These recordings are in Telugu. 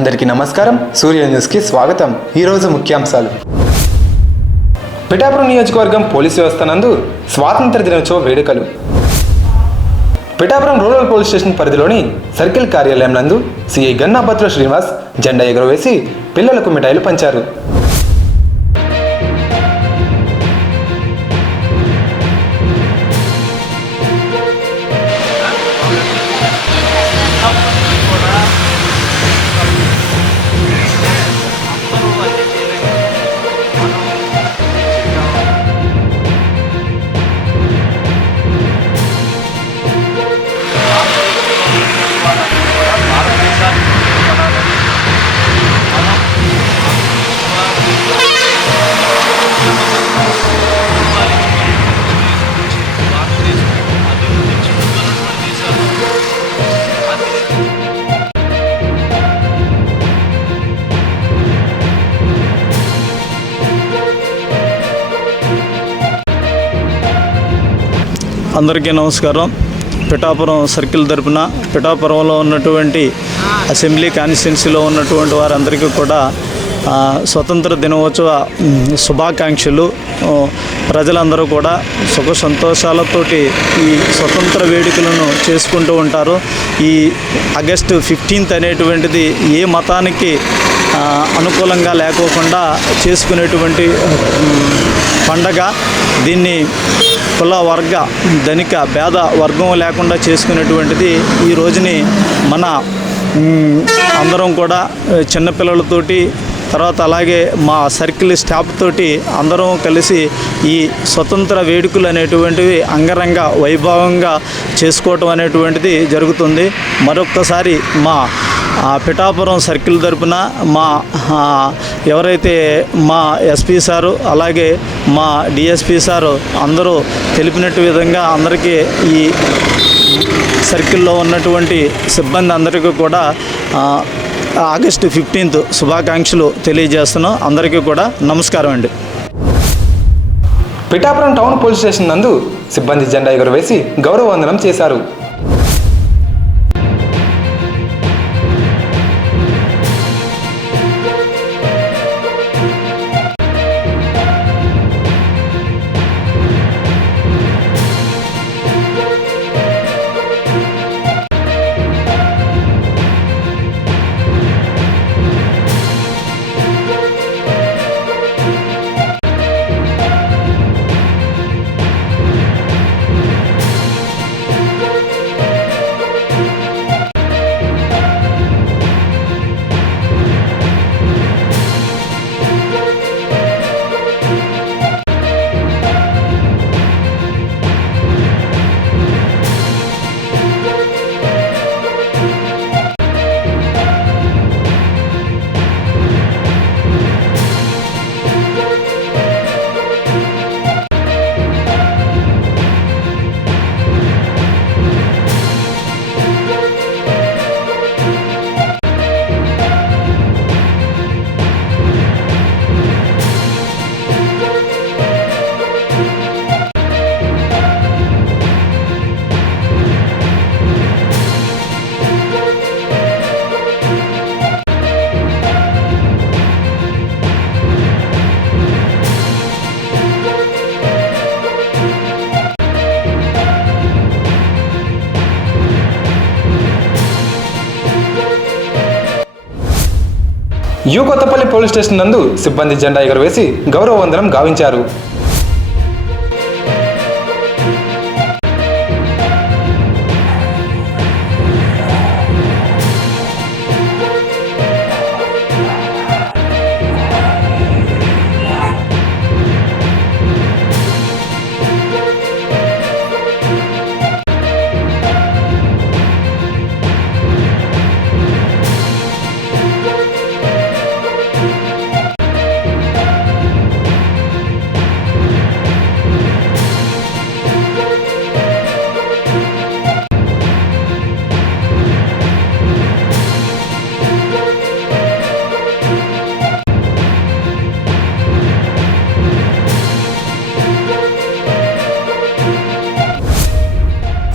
అందరికీ నమస్కారం. సూర్య న్యూస్కి స్వాగతం. ఈరోజు ముఖ్యాంశాలు. పిఠాపురం నియోజకవర్గం పోలీసు వ్యవస్థ నందు స్వాతంత్ర దినోత్సవ వేడుకలు. పిఠాపురం రూరల్ పోలీస్ స్టేషన్ పరిధిలోని సర్కిల్ కార్యాలయం నందు సిఐ గన్నాపత్ర శ్రీనివాస్ జెండా ఎగురవేసి పిల్లలకు మిఠాయిలు పంచారు. అందరికీ నమస్కారం. పిఠాపురం సర్కిల్ తరపున పిఠాపురంలో ఉన్నటువంటి అసెంబ్లీ కాన్స్టిట్యున్సీలో ఉన్నటువంటి వారందరికీ కూడా స్వతంత్ర దినోత్సవ శుభాకాంక్షలు. ప్రజలందరూ కూడా సుఖ సంతోషాలతోటి ఈ స్వతంత్ర వేడుకలను చేసుకుంటూ ఉంటారు. ఈ ఆగస్టు 15 అనేటువంటిది ఏ మతానికి అనుకూలంగా లేకోకుండా చేసుకునేటువంటి పండగ. దీన్ని కుల వర్గ ధనిక భేద వర్గం లేకుండా చేసుకునేటువంటిది. ఈ రోజుని మన అందరం కూడా చిన్నపిల్లలతోటి తర్వాత అలాగే మా సర్కిల్ స్టాఫ్ తోటి అందరం కలిసి ఈ స్వతంత్ర వేడుకలు అనేటువంటివి అంగరంగ వైభవంగా చేసుకోవటం అనేటువంటిది జరుగుతుంది. మరొక్కసారి మా పిఠాపురం సర్కిల్ తరపున మా ఎవరైతే మా ఎస్పీ సారు అలాగే మా డిఎస్పీ సారు అందరూ తెలిపినట్టు విధంగా అందరికీ ఈ సర్కిల్లో ఉన్నటువంటి సిబ్బంది అందరికీ కూడా ఆగస్టు 15 శుభాకాంక్షలు తెలియజేస్తున్నాం. అందరికీ కూడా నమస్కారం అండి. పిఠాపురం టౌన్ పోలీస్ స్టేషన్ నందు సిబ్బంది జెండా ఎగురవేసి గౌరవ వందనం చేశారు. కొత్తపల్లి పోలీస్ స్టేషన్ నందు సిబ్బంది జెండా ఎగురవేసి గౌరవ వందనం గావించారు.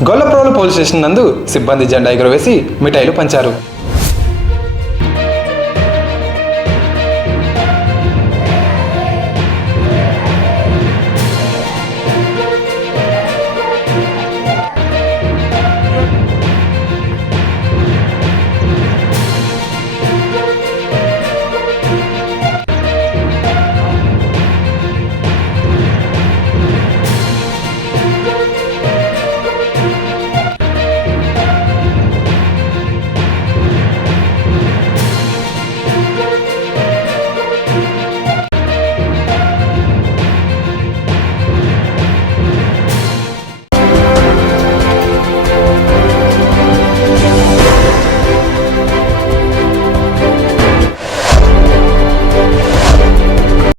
గొల్లప్రోలు పోలీస్ స్టేషన్ నందు సిబ్బంది జెండా ఎగురవేసి మిఠాయిలు పంచారు.